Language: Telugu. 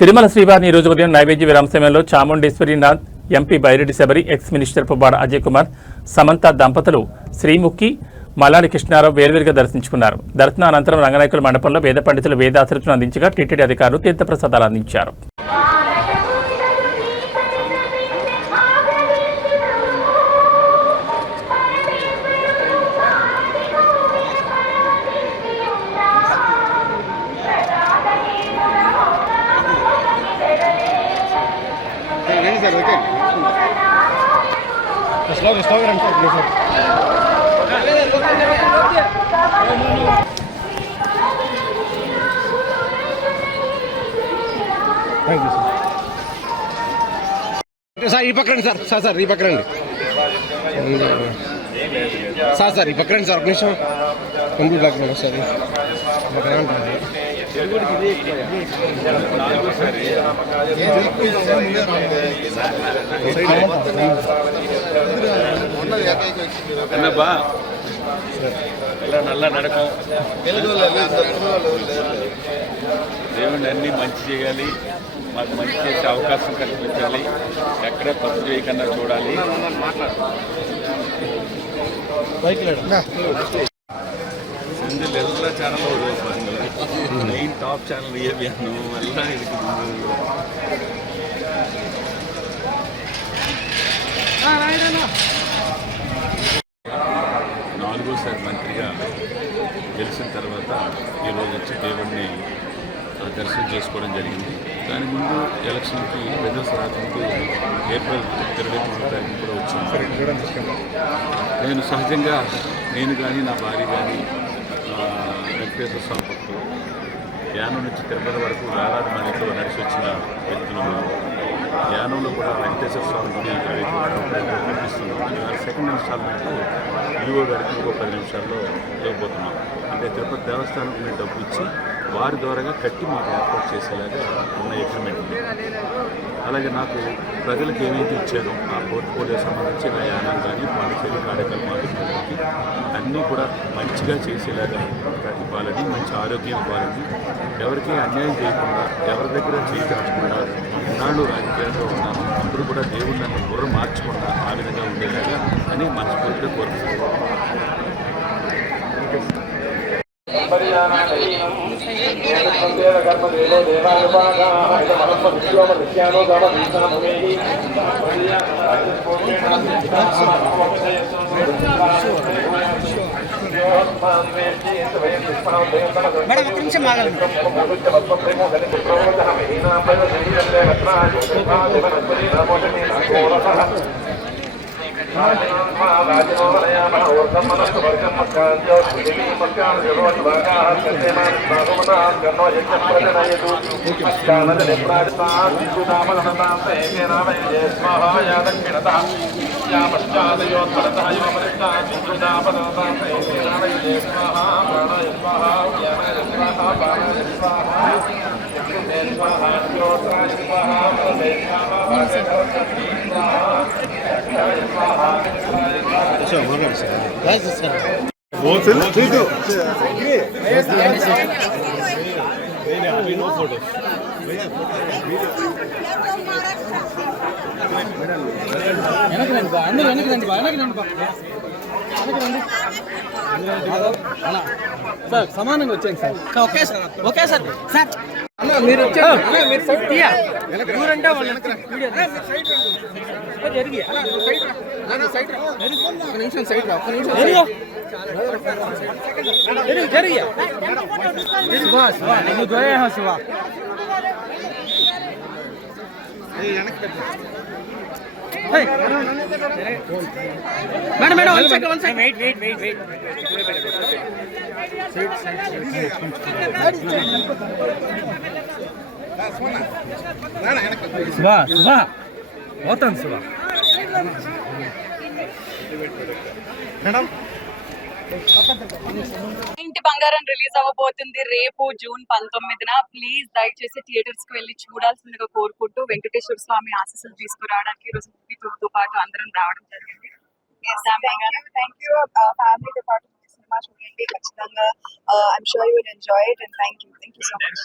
తిరుమల శ్రీవారిని ఈ రోజు ఉదయం నైవేద్య విరామ సమయంలో Chamundeswarinath, MP Byreddy Shabari, ex minister Puvvada Ajay Kumar, Samantha దంపతులు శ్రీముఖి, మల్లాడి కృష్ణారావు వేర్వేరుగా దర్శించుకున్నారు. దర్శన అనంతరం రంగనాయకుల మండపంలో వేద పండితులు వేదాశీర్వచనం అందించగా టీటీడీ అధికారులు తీర్థప్రసాదాలు అందించారు. సార్ ఈ పక్కరండి సార్ ఈ పక్కరండి సార్ ఈ పక్కరండి సార్ ఒక నిమిషం కంప్యూటర్ లాక్కున్నాను సార్ నల్ల నడకం దేవుడిని అన్నీ మంచి చేయాలి, మాకు మంచి చేసే అవకాశం కల్పించాలి, ఎక్కడ తప్పు చేయకుండా చూడాలి. సింగిల్ ಎಲ್ಲ channel main top channel ABN ಎಲ್ಲ ಇದಕ್ಕೆ నాలుగోసారి మంత్రిగా గెలిచిన తర్వాత ఈరోజు వచ్చి దేవుడిని దర్శనం చేసుకోవడం జరిగింది. దాని ముందు ఎలక్షన్కి రిజల్ట్స్ రాకముందు ఏప్రిల్ 29వ తారీఖు కూడా వచ్చాను. నేను సహజంగా కానీ నా భార్య కానీ వెంకటేశ్వర స్వామి భక్తులు యానం నుంచి తిరుపతి వరకు వేలాది మందితో నడిచి వచ్చిన వ్యక్తులు. యానంలో కూడా వెంకటేశ్వర స్వామి గుడి 20 కనిపిస్తున్నాం. సెకండ్ ఇన్స్టాల్మెంట్లో ఈవో గారికి ఇంకో 10 నిమిషాల్లో ఇవ్వబోతున్నాం. అంటే తిరుపతి దేవస్థానం మీద డబ్బు ఇచ్చి వారి ద్వారాగా కట్టి మాకు ఏర్పాటు చేసేలాగా ఉన్న అగ్రిమెంట్ ఉంది. అలాగే నాకు ప్రజలకు ఏమైతే ఇచ్చారో ఆ పోర్ట్ఫోలియో సంబంధించిన యానం కానీ పాండిచేరి కార్యక్రమాలు ప్రజలకి అన్నీ కూడా మంచిగా చేసేలాగా ఇవ్వాలని, మంచి ఆరోగ్యం ఇవ్వాలని, ఎవరికి అన్యాయం చేయకుండా, ఎవరి దగ్గర చేయించకుండా, ఇన్నాళ్ళు రాజకీయాల్లో ఉన్నాను, అందరూ కూడా దేవుడు నన్ను బుర్ర మార్చకుండా ఆ విధంగా ఉండేలాగా అని మనస్ఫూర్తిగా కోరుకుంటున్నాను. సార్ సమానంగా వచ్చాను సార్. ఓకే సార్ సార్ మీరు దూరంటే జరిగి ఒక నిమిషం సైడ్ రా, ఒక నిమిషం జరిగి Shiva madam one second wait Shiva పోతాను శివ మేడం. ఇంటి బంగారం రిలీజ్ అవ్వబోతుంది రేపు జూన్ 19న. ప్లీజ్ దయచేసి థియేటర్స్ కి వెళ్ళి చూడాల్సిందిగా కోరుకుంటూ వెంకటేశ్వర స్వామి ఆశీస్సులు తీసుకురావడానికి ఈరోజు మూవీతో పాటు అందరం రావడం జరిగింది. థ్యాంక్ యూ ఫ్యామిలీతో పాటు సినిమా చూడండి ఖచ్చితంగా. I'm sure you will enjoy it and thank you so much.